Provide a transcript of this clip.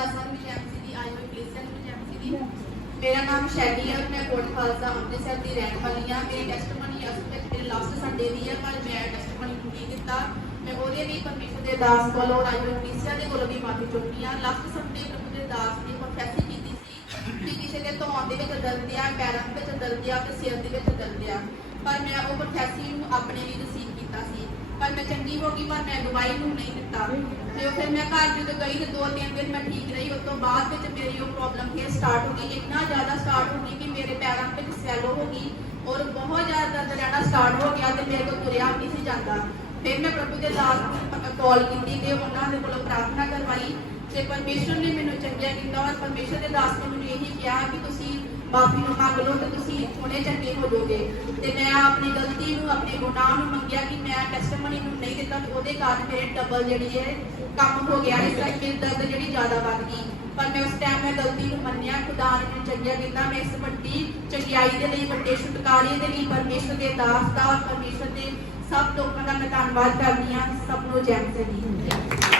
ਦਾਸਾਂ ਨੂੰ ਵੀ ਐਮਸੀ ਦੀ ਆਈ ਹੋਈ ਕਲੀਸਿਆ ਨੂੰ ਵੀ ਐਮਸੀ ਦੀ ਮੇਰਾ ਨਾਮ ਸ਼ੈਲੀ ਹੈ ਮੈਂ ਕੋਟ ਖਾਲਸਾ, ਅੰਮ੍ਰਿਤਸਰ ਦੀ ਰਹਿਣ ਵਾਲੀ ਹਾਂ ਮੇਰੀ ਟੈਸਟਮਨੀ ਅਸਲ ਵਿੱਚ ਮੇਰੇ ਲਾਸਟ ਸੰਡੇ ਦੀ ਹੈ ਪਰ ਮੈਂ ਟੈਸਟਮਨੀ ਨਹੀਂ ਦਿੱਤਾ। ਮੈਂ ਉਹਦੇ ਲਈ ਪਰਮੇਸ਼ਰ ਦੇ ਦਾਸ ਕੋਲੋਂ ਆਈ ਹੋਈ ਕਲੀਸਿਆ ਦੇ ਕੋਲੋਂ ਵੀ ਮਾਫੀ ਚਾਹੁੰਦੀ ਹਾਂ ਲਾਸਟ ਸੰਡੇ ਪ੍ਰਭੂ ਦੇ ਦਾਸ ਨੇ ਕਨਫੈਸ ਕੀਤੀ ਸੀ ਕਿ ਕਿਸੇ ਦੇ ਧੌਣ ਦੇ ਵਿੱਚ ਦਰਦ ਆ, ਪੈਰਾਂ ਵਿੱਚ ਦਰਦ ਆ, ਤੇ ਸਿਰ ਦੇ ਵਿੱਚ ਦਰਦ ਆ। ਪਰ ਮੈਂ ਉਹ ਕਨਫੈਸੀ ਨੂੰ ਆਪਣੇ ਲਈ ਰਿਸੀਵ ਕੀਤਾ ਸੀ। ਪਰ ਮੈਂ ਚੰਗੀ ਹੋ ਗਈ, ਪਰ ਮੈਂ ਦਵਾਈ ਨੂੰ ਨਹੀਂ ਦਿੱਤਾ। ਤੇ ਉਹ ਫਿਰ ਮੈਂ ਘਰ ਜਦੋਂ ਗਈ ਤੇ ਦੋ ਤਿੰਨ ਦਿਨ ਮੈਂ ਠੀਕ ਰਹੀ, ਉਸ ਤੋਂ ਬਾਅਦ ਵਿੱਚ ਮੇਰੀ ਉਹ ਪ੍ਰੋਬਲਮ ਫੇਰ ਸਟਾਰਟ ਹੋ ਗਈ। ਇੰਨਾ ਜ਼ਿਆਦਾ ਸਟਾਰਟ ਹੋ ਗਈ ਕਿ ਮੇਰੇ ਪੈਰਾਂ ਵਿੱਚ ਸਵੈਲੋ ਹੋ ਗਈ ਔਰ ਬਹੁਤ ਜ਼ਿਆਦਾ ਦਰਦ ਰਹਿਣਾ ਸਟਾਰਟ ਹੋ ਗਿਆ ਤੇ ਮੇਰੇ ਕੋਲ ਤੁਰਿਆ ਨਹੀਂ ਸੀ ਜਾਂਦਾ। ਫਿਰ ਮੈਂ ਪ੍ਰਭੂ ਦੇ ਦਾਸ ਕਾਲ ਕੀਤੀ ਤੇ ਉਹਨਾਂ ਦੇ ਕੋਲੋਂ ਪ੍ਰਾਰਥਨਾ ਕਰਵਾਈ ਤੇ ਪਰਮੇਸ਼ਰ ਨੇ ਮੈਨੂੰ ਚੰਗਿਆ ਕੀਤਾ ਔਰ ਪਰਮੇਸ਼ਰ ਦੇ ਦਾਸ ਨੇ ਮੈਨੂੰ ਇਹੀ ਕਿਹਾ ਕਿ ਤੁਸੀਂ ਮਾਫੀ ਨੂੰ ਮੰਗ ਲਓ ਤੇ ਤੁਸੀਂ ਹੁਣੇ ਚੰਗੇ ਹੋ ਜਾਓਗੇ। ਤੇ ਮੈਂ ਆਪਣੀ ਗਲਤੀ ਨੂੰ, ਆਪਣੇ ਗੁਨਾਹ ਨੂੰ ਮੰਗਿਆ ਕਿ ਮੈਂ ਟੈਸਟਮਨੀ ਨੂੰ ਨਹੀਂ ਦਿੱਤਾ ਤੇ ਉਹਦੇ ਕਾਰਨ ਮੇਰੇ ਡਬਲ ਜਿਹੜੀ ਹੈ, ਕੰਮ ਹੋ ਗਿਆ ਇਸ ਕਰਕੇ ਮੇਰੀ ਦਰਦ ਜਿਹੜੀ ਜ਼ਿਆਦਾ ਵੱਧ ਗਈ। ਪਰ ਮੈਂ ਉਸ ਟਾਈਮ ਮੈਂ ਗਲਤੀ ਨੂੰ ਮੰਨਿਆ, ਖੁਦਾ ਨੇ ਮੈਨੂੰ ਚੰਗਿਆ ਕੀਤਾ ਮੈਂ ਇਸ ਵੱਡੀ ਚੰਗਿਆਈ ਦੇ ਲਈ, ਵੱਡੇ ਛੁਟਕਾਰੇ ਦੇ ਲਈ ਪਰਮੇਸ਼ਰ ਦੇ ਦਾਸ ਦਾ ਔਰ ਪਰਮੇਸ਼ਰ ਦੇ ਸਭ ਲੋਕਾਂ ਦਾ ਮੈਂ ਧੰਨਵਾਦ ਕਰਦੀ ਹਾਂ। ਸਭ ਨੂੰ ਜੈ ਮਸੀਹ ਦੀ